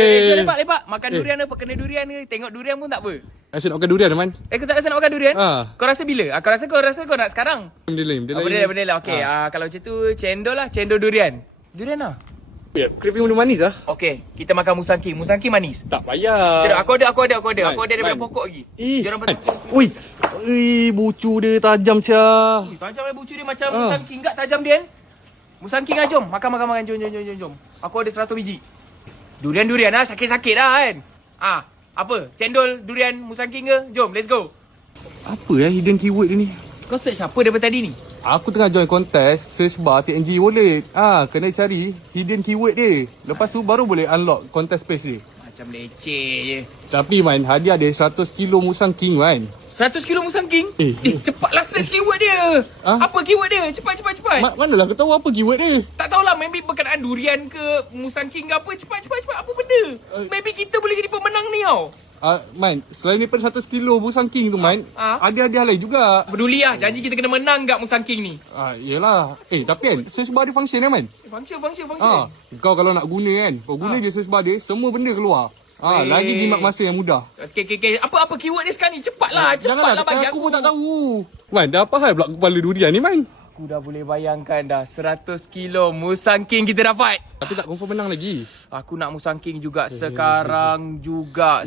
Jom lepak. Makan durian apa? Kena durian ni. Tengok durian pun tak apa. Rasa nak makan durian, Man? Kau tak rasa nak makan durian? Kau rasa bila? Kau rasa kau nak sekarang? Benda lain. Benda lah. Okey, kalau macam tu cendol lah. Cendol durian. Durian lah. Ya, craving benda manis lah. Okey, kita makan musang king. Musang king manis. Tak payah. Sedap. Aku ada daripada Man. pokok lagi. Ih, Jangan Man. Ui, bucu dia tajam sia. tajam lah bucu dia macam musang king tak tajam dia kan? Musang king lah, jom. Makan. Jom. Aku ada 100 biji. Durian lah. Sakit-sakit lah kan? Apa? Cendol, durian, musang king ke? Jom, let's go. Apa hidden keyword dia ni? Kau search apa daripada tadi ni? Aku tengah join kontes search bar TNG Wallet. Kena cari hidden keyword dia. Lepas tu baru boleh unlock kontes page dia. Macam leceh je. Tapi Man, hadiah dia 100 kilo musang king, Man. 100 kilo musang king? Cepatlah search keyword dia. Apa keyword dia? Cepat. Manalah kau tahu apa keyword dia? Tak tahulah, maybe berkenaan durian ke musang king ke apa. Cepat. Apa benda? Maybe kita boleh jadi pemenang ni tau. Man, selain daripada 100 kilo musang king tu, Man, ada hadiah lain juga. Peduli lah, janji kita kena menang kat musang king ni. Yelah. Tapi kan, search bar dia function kan, Man? Function. Kau kalau nak guna kan, kau guna je search bar dia, semua benda keluar. Lagi jimat masa yang mudah. Okay. Apa keyword dia sekarang ni? Cepatlah bagi aku pun tak tahu. Man, dah apa hal pula kepala durian ni, Man? Aku dah boleh bayangkan dah 100 kilo musang king kita dapat. Tapi tak confirm menang lagi. Aku nak musang king juga sekarang juga.